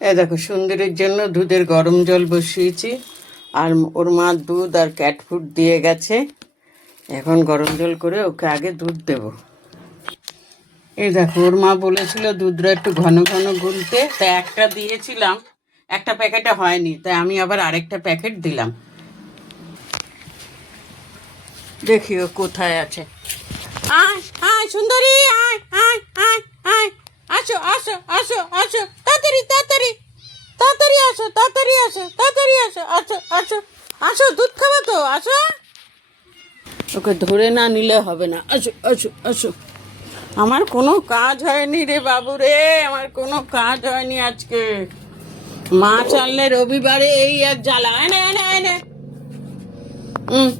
এই দেখো সুন্দরীর জন্য দুধের গরম জল বসিয়েছি, আর ওর মা দুধ আর ক্যাট ফুড দিয়ে গেছে। এখন গরম জল করে ওকে আগে দুধ দেব। এই দেখো ওর মা বলেছিল দুধটা একটু ঘন ঘন গুলতে, তাই একটা দিয়েছিলাম, একটা প্যাকেটে হয়নি, তাই আমি আবার আরেকটা প্যাকেট দিলাম। দেখি ও কোথায় আছে। আয় আয় সুন্দরী, আয় আয় আয় আয়, আসো আসো আসো আসো, তাড়াতাড়ি তাড়াতাড়ি তাড়াতাড়ি আসো, তাড়াতাড়ি আসো, তাড়াতাড়ি আসো, আসো আসো আসো, দুধ খাবো তো, আসো। ওকে ধরে না নিলে হবে না, আসো আসো আসো। আমার কোনো কাজ হয়নি রে বাবু রে, আমার কোনো কাজ হয়নি আজকে। মাছ আনলে রবিবারে এই এক জ্বালা। এনে এনে এনে, হুম,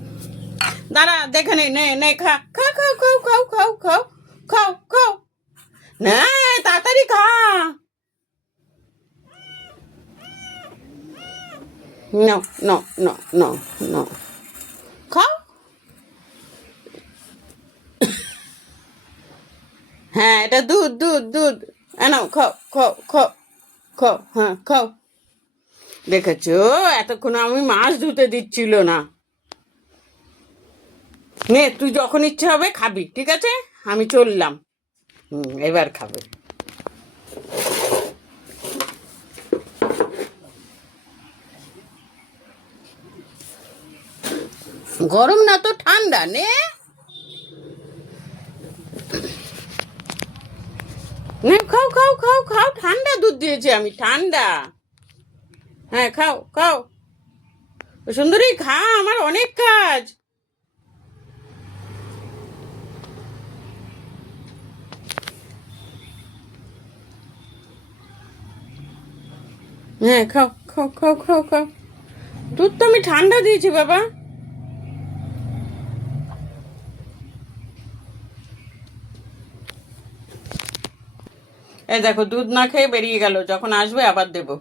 দাঁড়া দেখে নে, নে নে, খা খা খাও খাও খাও খাও খাও খাও খাও, না তাড়াতাড়ি খা। No, no, no, no, no. খাও। হ্যাঁ এটা দুধ দুধ দুধ, নাও খাও খাও খাও খাও, হ্যাঁ খাও। দেখেছো এতক্ষণ আমি মাছ ধুতে দিচ্ছিল না। নে তুই যখন ইচ্ছে হবে খাবি, ঠিক আছে, আমি চললাম। এবার খাবে। গরম না তো ঠান্ডা, নে নে খাও খাও খাও খাও, ঠান্ডা দুধ দিয়েছি আমি, ঠান্ডা। হ্যাঁ খাও খাও, সুন্দরী খা, আমার অনেক কাজ। হ্যাঁ খাও খাও খাও খাও খাও, দুধ তো আমি ঠান্ডা দিয়েছি বাবা। এই দেখো দুধ না খেয়ে বেরিয়ে গেল, যখন আসবে আবার দেবো।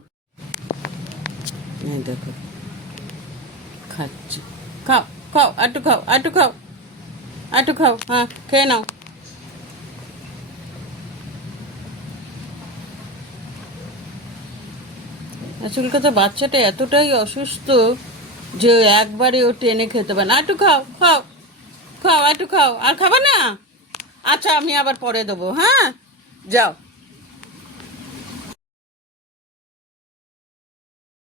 এই দেখো খাচ্ছি, খাও খাও, আটু খাও আটু খাও আটু খাও, হ্যাঁ খেয়ে নাও। আসল কথা বাচ্চাটা এতটাই অসুস্থ যে একবারে ও টেনে খেতে পারে না। আটু খাও খাও খাও, আটু খাও, আর খাবে না? আচ্ছা আমি আবার পরে দেবো, হ্যাঁ যাও।